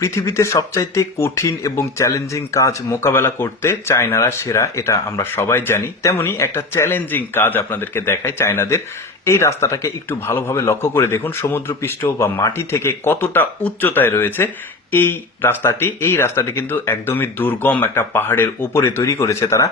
পৃথিবীতে সবচাইতে কঠিন এবং চ্যালেঞ্জিং কাজ মোকাবেলা করতে চায়নারা সেরা, এটা আমরা সবাই জানি। তেমনি একটা চ্যালেঞ্জিং কাজ আপনাদেরকে দেখায় চায়নাদের। এই রাস্তাটাকে একটু ভালোভাবে লক্ষ্য করে দেখুন, সমুদ্রপৃষ্ঠ বা মাটি থেকে কতটা উচ্চতায় রয়েছে। এই রাস্তাটি এই রাস্তাটি কিন্তু একদমই দুর্গম একটা পাহাড়ের উপরে তৈরি করেছে তারা।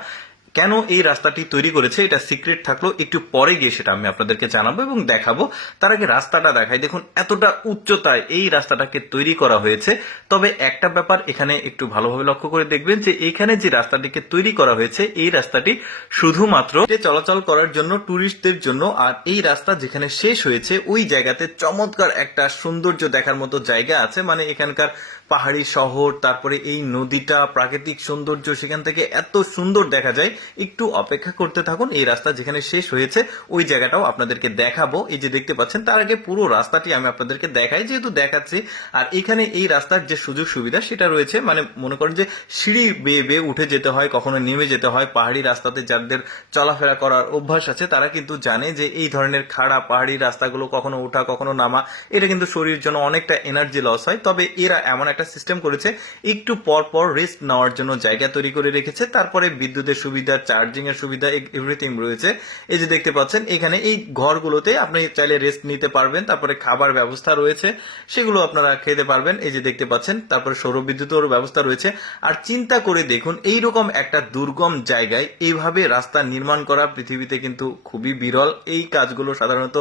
কেন এই রাস্তাটি তৈরি করেছে? এটা সিক্রেট থাকল। একটু পরে গিয়ে সেটা আমি আপনাদেরকে জানাব এবং দেখাবো। তার আগে রাস্তাটা দেখাই। দেখুন, এতটা উচ্চতায় এই রাস্তাটাকে তৈরি করা হয়েছে। তবে একটা ব্যাপার এখানে একটু ভালোভাবে লক্ষ্য করে দেখবেন যে এখানে যে রাস্তাটিকে তৈরি করা হয়েছে, এই রাস্তাটি শুধুমাত্র চলাচল করার জন্য ট্যুরিস্টদের জন্য, আর এই রাস্তা যেখানে শেষ হয়েছে, ওই জায়গাতে চমৎকার একটা সৌন্দর্য দেখার মতো জায়গা আছে। মানে এখানকার পাহাড়ি শহর, তারপরে এই নদীটা, প্রাকৃতিক সৌন্দর্য, সেখান থেকে এত সুন্দর দেখা যায়। একটু অপেক্ষা করতে থাকুন। এই রাস্তা যেখানে শেষ হয়েছে, ওই জায়গাটাও আপনাদেরকে দেখাবো। এই যে দেখতে পাচ্ছেন, তার আগে পুরো রাস্তাটি আমি আপনাদেরকে দেখাই, যেহেতু দেখাচ্ছি। আর এখানে এই রাস্তার যে সুযোগ সুবিধা, সেটা রয়েছে। মানে মনে করেন যে সিঁড়ি বেয়ে বেয়ে উঠে যেতে হয়, কখনো নেমে যেতে হয়। পাহাড়ি রাস্তাতে যাদের চলাফেরা করার অভ্যাস আছে, তারা কিন্তু জানে যে এই ধরনের খাড়া পাহাড়ি রাস্তাগুলো কখনো ওঠা, কখনো নামা, এটা কিন্তু শরীরের জন্য অনেকটা এনার্জি লস হয়। তবে এরা এমন একটা সিস্টেম করেছে, একটু পর পর রেস্ট নেওয়ার জন্য জায়গা তৈরি করে রেখেছে। তারপরে বিদ্যুতের সুবিধা চার্জিং এর সুবিধা এভরিথিং রয়েছে। এই যে দেখতে পাচ্ছেন, এখানে এই ঘরগুলোতে আপনি চাইলে রেস্ট নিতে পারবেন, তারপরে খাবার ব্যবস্থা রয়েছে, সেগুলো আপনারা খেতে পারবেন। এই যে দেখতে পাচ্ছেন, তারপরে সৌরবিদ্যুতের ব্যবস্থা রয়েছে। আর চিন্তা করে দেখুন, এইরকম একটা দুর্গম জায়গায় এইভাবে রাস্তা নির্মাণ করা পৃথিবীতে কিন্তু খুবই বিরল। এই কাজগুলো সাধারণত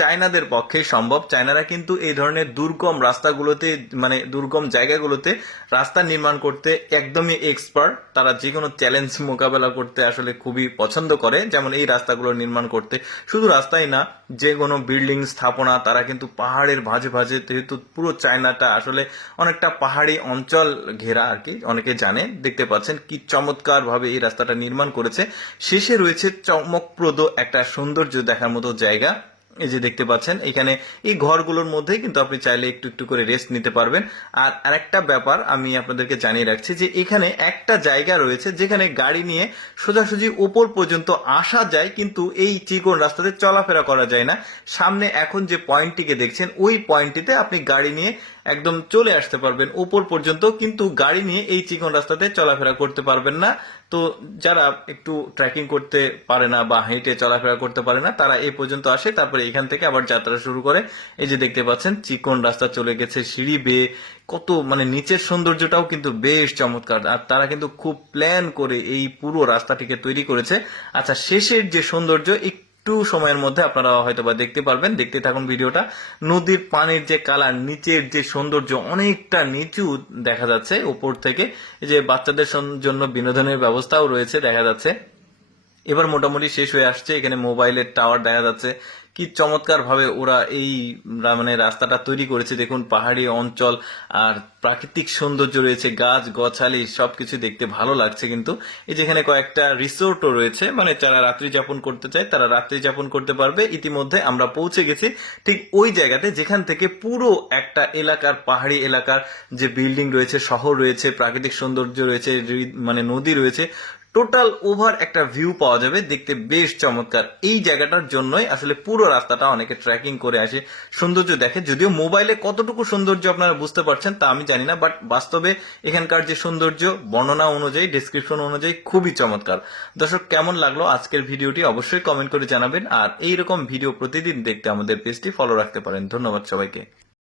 চায়নাদের পক্ষে সম্ভব। চায়নারা কিন্তু এই ধরনের দুর্গম রাস্তাগুলোতে মানে দুর্গম জায়গাগুলোতে রাস্তা নির্মাণ করতে একদমই এক্সপার্ট তারা যে কোনো চ্যালেঞ্জ মোকাবেলা করতে আসলে খুবই পছন্দ করে। যেমন এই রাস্তাগুলো নির্মাণ করতে। শুধু রাস্তাই না, যে কোনো বিল্ডিং স্থাপনা, তারা কিন্তু পাহাড়ের ভাঁজে ভাঁজে, যেহেতু পুরো চায়নাটা আসলে অনেকটা পাহাড়ি অঞ্চল ঘেরা আর কি, অনেকে জানে, দেখতে পাচ্ছেন কি চমৎকারভাবে এই রাস্তাটা নির্মাণ করেছে। শেষে রয়েছে চমকপ্রদ একটা সৌন্দর্য দেখার মতো জায়গা। এই যে দেখতে পাচ্ছেন, এখানে এই ঘরগুলোর মধ্যে কিন্তু আপনি চাইলে একটু একটু করে রেস্ট নিতে পারবেন। আর আরেকটা ব্যাপার আমি আপনাদেরকে জানিয়ে রাখছি যে এখানে একটা জায়গা রয়েছে যেখানে গাড়ি নিয়ে সোজাসুজি ওপর পর্যন্ত আসা যায়, কিন্তু এই চিকন রাস্তাতে চলাফেরা করা যায় না। সামনে এখন যে পয়েন্টটিকে দেখছেন, ওই পয়েন্টটিতে আপনি গাড়ি নিয়ে একদম চলে আসতে পারবেন ওপর পর্যন্ত, কিন্তু গাড়ি নিয়ে এই চিকন রাস্তাতে চলাফেরা করতে পারবেন না। তো যারা একটু ট্রেকিং করতে পারে না বা হেঁটে চলাফেরা করতে পারে না, তারা এই পর্যন্ত আসে, তারপরে এখান থেকে আবার যাত্রা শুরু করে। এই যে দেখতে পাচ্ছেন, চিকন রাস্তা চলে গেছে, সিঁড়ি বেয়ে, কত মানে নিচের সৌন্দর্যটাও কিন্তু বেশ চমৎকার। আর তারা কিন্তু খুব প্ল্যান করে এই পুরো রাস্তাটিকে তৈরি করেছে। আচ্ছা শেষের যে সৌন্দর্য, একটু সময়ের মধ্যে আপনারা হয়তো বা দেখতে পারবেন। দেখতে থাকুন ভিডিওটা। নদীর পানির যে কালার নিচের যে সৌন্দর্য, অনেকটা নিচু দেখা যাচ্ছে। উপর থেকে যে বাচ্চাদের জন্য বিনোদনের ব্যবস্থাও রয়েছে দেখা যাচ্ছে। এবার মোটামুটি শেষ হয়ে আসছে। এখানে মোবাইলের টাওয়ার দেখা যাচ্ছে। কি চমৎকার ভাবে ওরা এই মানে রাস্তাটা তৈরি করেছে। দেখুন, পাহাড়ি অঞ্চল আর প্রাকৃতিক সৌন্দর্য রয়েছে। গাছ, গছালি, সবকিছু দেখতে ভালো লাগছে কিন্তু। এই যেখানে কয়েকটা রিসোর্টও রয়েছে। মানে যারা রাত্রি যাপন করতে চায়, তারা রাত্রি যাপন করতে পারবে। ইতিমধ্যে আমরা পৌঁছে গেছি ঠিক ওই জায়গাতে যেখান থেকে পুরো একটা এলাকার, পাহাড়ি এলাকার যে বিল্ডিং রয়েছে, শহর রয়েছে, প্রাকৃতিক সৌন্দর্য রয়েছে মানে নদী রয়েছে টোটাল ওভার একটা ভিউ পাওয়া যাবে, দেখতে বেশ চমৎকার। এই জায়গাটার জন্যই আসলে পুরো রাস্তাটা অনেকে ট্রেকিং করে আসে, সৌন্দর্য দেখে। যদিও মোবাইলে কতটুকু সৌন্দর্য আপনারা বুঝতে পারছেন তা আমি জানি না বাট বাস্তবে এখানকার যে সৌন্দর্য, বর্ণনা অনুযায়ী ডেসক্রিপশন অনুযায়ী খুবই চমৎকার। দর্শক, কেমন লাগল আজকের ভিডিওটি? অবশ্যই কমেন্ট করে জানাবেন। আর এইরকম ভিডিও প্রতিদিন দেখতে আমাদের পেজটি ফলো রাখতে পারেন। ধন্যবাদ সবাইকে।